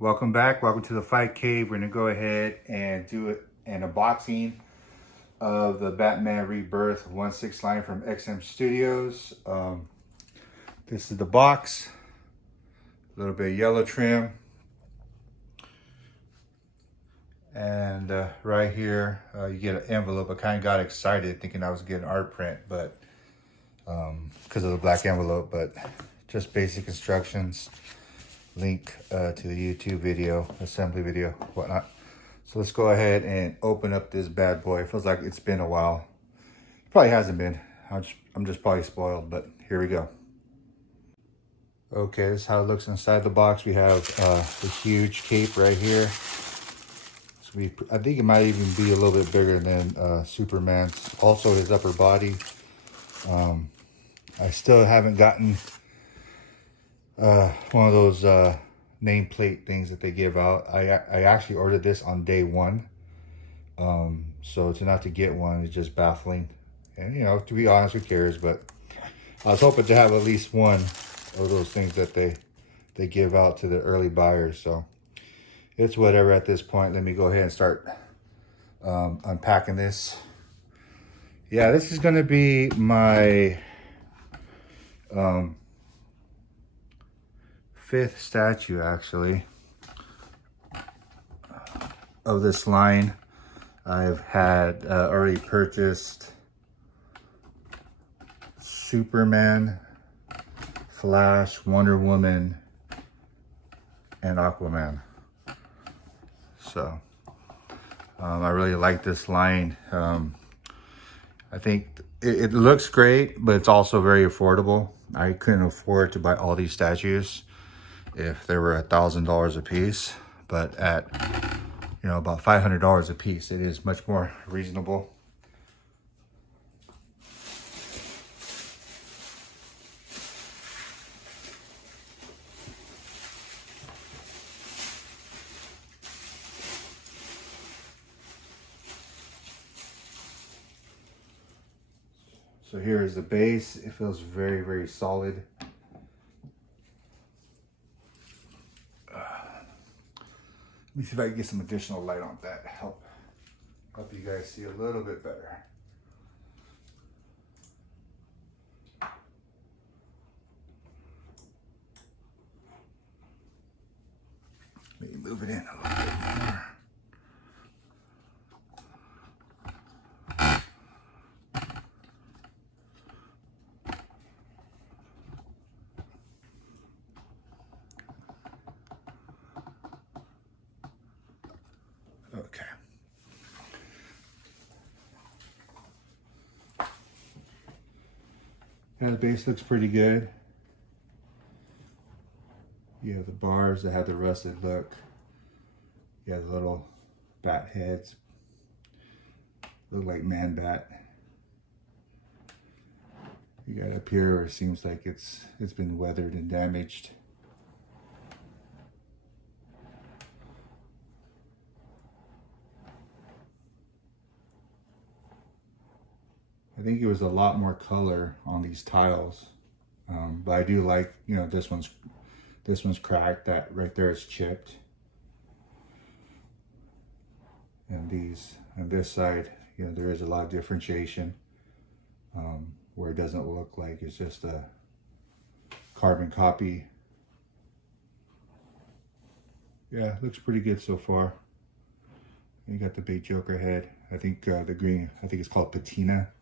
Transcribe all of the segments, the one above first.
welcome back. Welcome to the Fight Cave. We're gonna go ahead and do an unboxing of the Batman Rebirth 1/6 line from XM Studios. This is the box. A little bit of yellow trim. And right here, you get an envelope. I kind of got excited thinking I was getting art print, but because of the black envelope, but just basic instructions. Link to the YouTube video, assembly video, whatnot. So let's go ahead and open up this bad boy. It feels like it's been a while. It probably hasn't been. I'm just probably spoiled, but here we go. Okay, this is how it looks inside the box. We have a huge cape right here. So I think it might even be a little bit bigger than Superman's. Also his upper body. I still haven't gotten one of those nameplate things that they give out. I actually ordered this on day one. So to not to get one is just baffling. And you know, to be honest, who cares? But I was hoping to have at least one of those things that they give out to the early buyers. So it's whatever at this point. Let me go ahead and start unpacking this. Yeah, this is gonna be my fifth statue actually of this line. I've had already purchased Superman, Flash, Wonder Woman, and Aquaman. So I really like this line. I think it looks great, but it's also very affordable. I couldn't afford to buy all these statues if they were $1,000 a piece, but at, you know, about $500 a piece, it is much more reasonable. So here is the base. It feels very, very solid. Let me see if I can get some additional light on that. Help you guys see a little bit better. Maybe move it in a little bit more. Okay. Yeah, the base looks pretty good. You have the bars that have the rusted look. You have the little bat heads. Look like man bat. You got up here where it seems like it's been weathered and damaged. I think it was a lot more color on these tiles, but I do like, you know, this one's cracked. That right there is chipped, and these on this side, you know, there is a lot of differentiation where it doesn't look like it's just a carbon copy. Yeah, looks pretty good so far. You got the big Joker head. I think the green, I think it's called patina.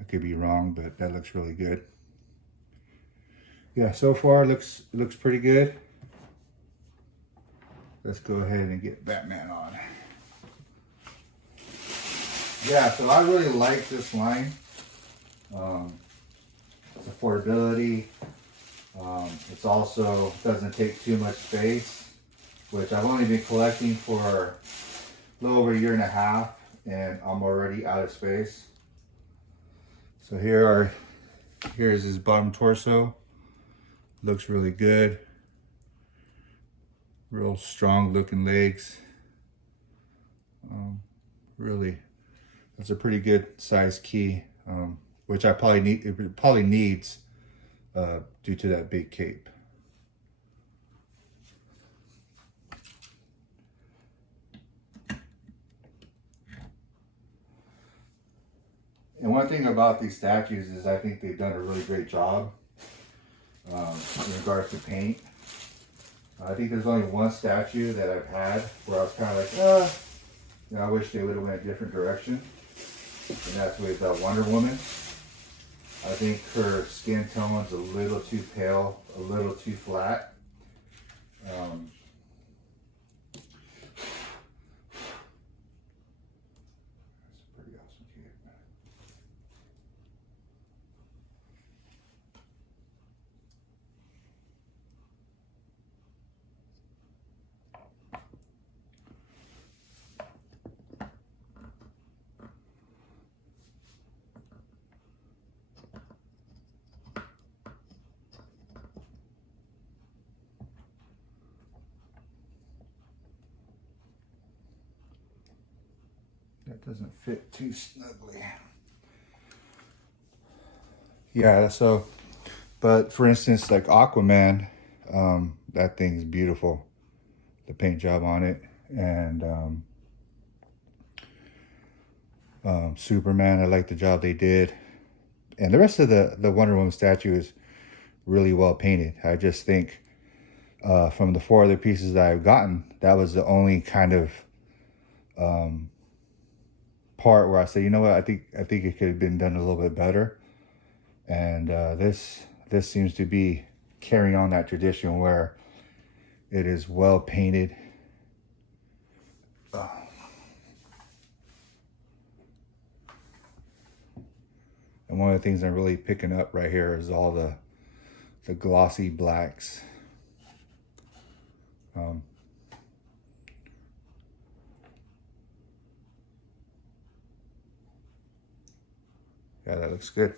I could be wrong, but that looks really good. Yeah, so far looks pretty good. Let's go ahead and get Batman on. Yeah, so I really like this line. It's affordability. It's also doesn't take too much space, which I've only been collecting for a little over a year and a half, and I'm already out of space. So here's his bottom torso. Looks really good. Real strong looking legs. Really, that's a pretty good size key, which it probably needs due to that big cape. And one thing about these statues is I think they've done a really great job in regards to paint. I think there's only one statue that I've had where I was kind of like, I wish they would have went a different direction. And that's with Wonder Woman. I think her skin tone's a little too pale, a little too flat. That's a pretty awesome kid. That doesn't fit too snugly. Yeah, so, but for instance, like Aquaman, that thing's beautiful. The paint job on it. And Superman, I like the job they did. And the rest of the Wonder Woman statue is really well painted. I just think from the 4 other pieces that I've gotten, that was the only kind of part where I say, you know what, I think it could have been done a little bit better. And this seems to be carrying on that tradition where it is well painted. And one of the things I'm really picking up right here is all the glossy blacks. Yeah, that looks good.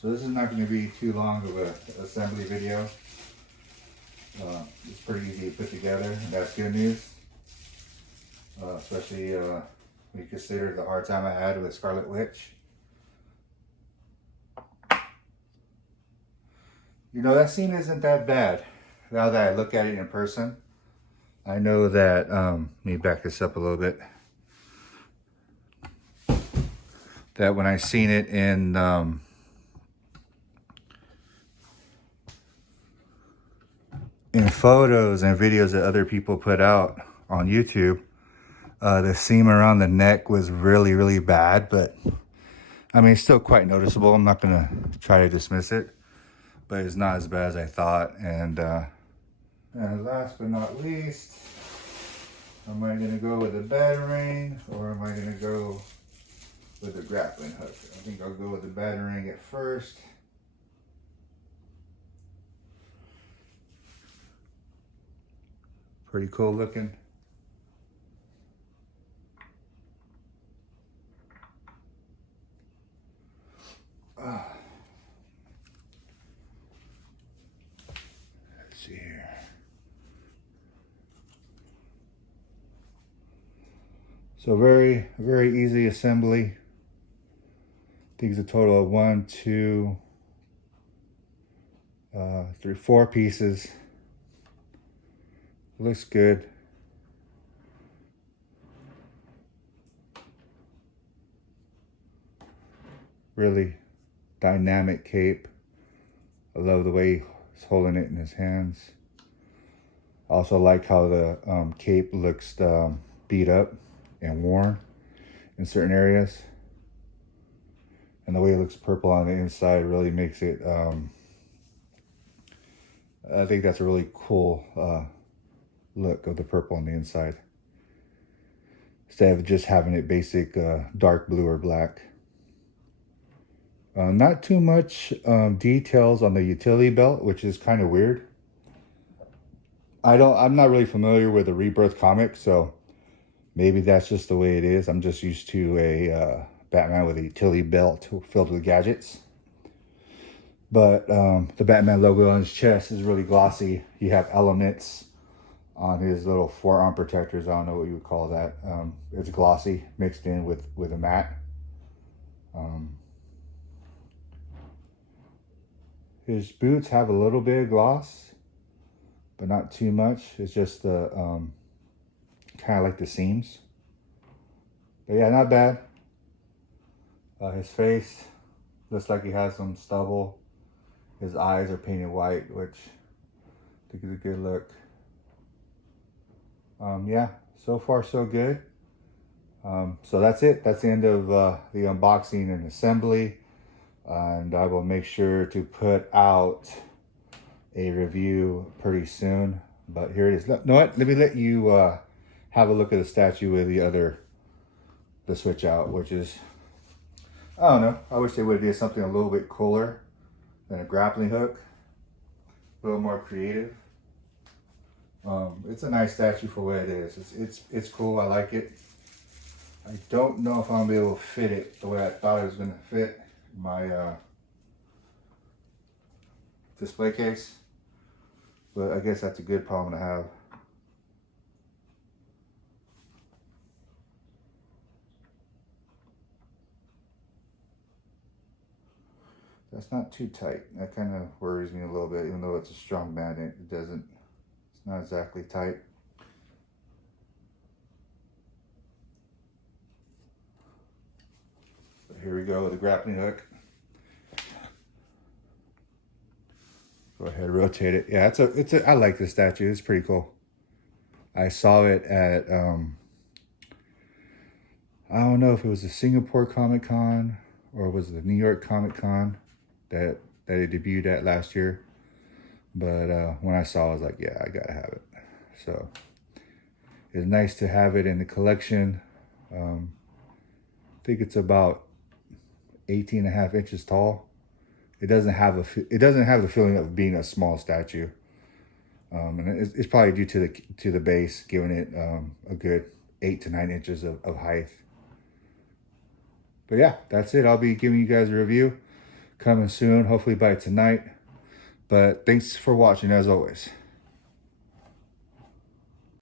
So this is not going to be too long of an assembly video. It's pretty easy to put together, and that's good news. Especially when you consider the hard time I had with Scarlet Witch. You know, that scene isn't that bad. Now that I look at it in person, I know that, let me back this up a little bit. That when I seen it in photos and videos that other people put out on YouTube, the seam around the neck was really, really bad, but I mean, it's still quite noticeable. I'm not gonna try to dismiss it, but it's not as bad as I thought. And last but not least, am I gonna go with a batarang or am I gonna go with a grappling hook? I think I'll go with the batarang at first. Pretty cool looking. Let's see here. So very, very easy assembly. I think it's a total of 1, 2, 3, 4 pieces. Looks good. Really dynamic cape. I love the way he's holding it in his hands. I also like how the cape looks beat up and worn in certain areas. And the way it looks purple on the inside really makes it, I think that's a really cool look of the purple on the inside. Instead of just having it basic dark blue or black. Not too much details on the utility belt, which is kind of weird. I'm not really familiar with the Rebirth comic, so maybe that's just the way it is. I'm just used to a Batman with a utility belt filled with gadgets. But the Batman logo on his chest is really glossy. You have elements on his little forearm protectors. I don't know what you would call that. It's glossy mixed in with a matte. His boots have a little bit of gloss, but not too much. It's just the kind of like the seams. But yeah, not bad. His face looks like he has some stubble. His eyes are painted white, which I think is a good look. Yeah, so far so good. So that's it. That's the end of the unboxing and assembly. And I will make sure to put out a review pretty soon. But here it is. You know what? Let me let you have a look at the statue with the switch out, which is, I don't know. I wish they would have did something a little bit cooler than a grappling hook. A little more creative. It's a nice statue for what it is. It's cool. I like it. I don't know if I'm gonna be able to fit it the way I thought it was gonna fit my display case, but I guess that's a good problem to have. That's not too tight. That kind of worries me a little bit, even though it's a strong magnet. It's not exactly tight. So here we go with the grappling hook. Go ahead and rotate it. Yeah, I like this statue. It's pretty cool. I saw it at, I don't know if it was the Singapore Comic Con or was it the New York Comic Con that it debuted at last year. But when I saw it, I was like, yeah, I gotta have it. So it's nice to have it in the collection. I think it's about 18.5 inches tall. It doesn't have the feeling of being a small statue, and it's probably due to the base giving it a good 8 to 9 inches of height. But yeah, that's it. I'll be giving you guys a review coming soon, hopefully by tonight. But thanks for watching as always.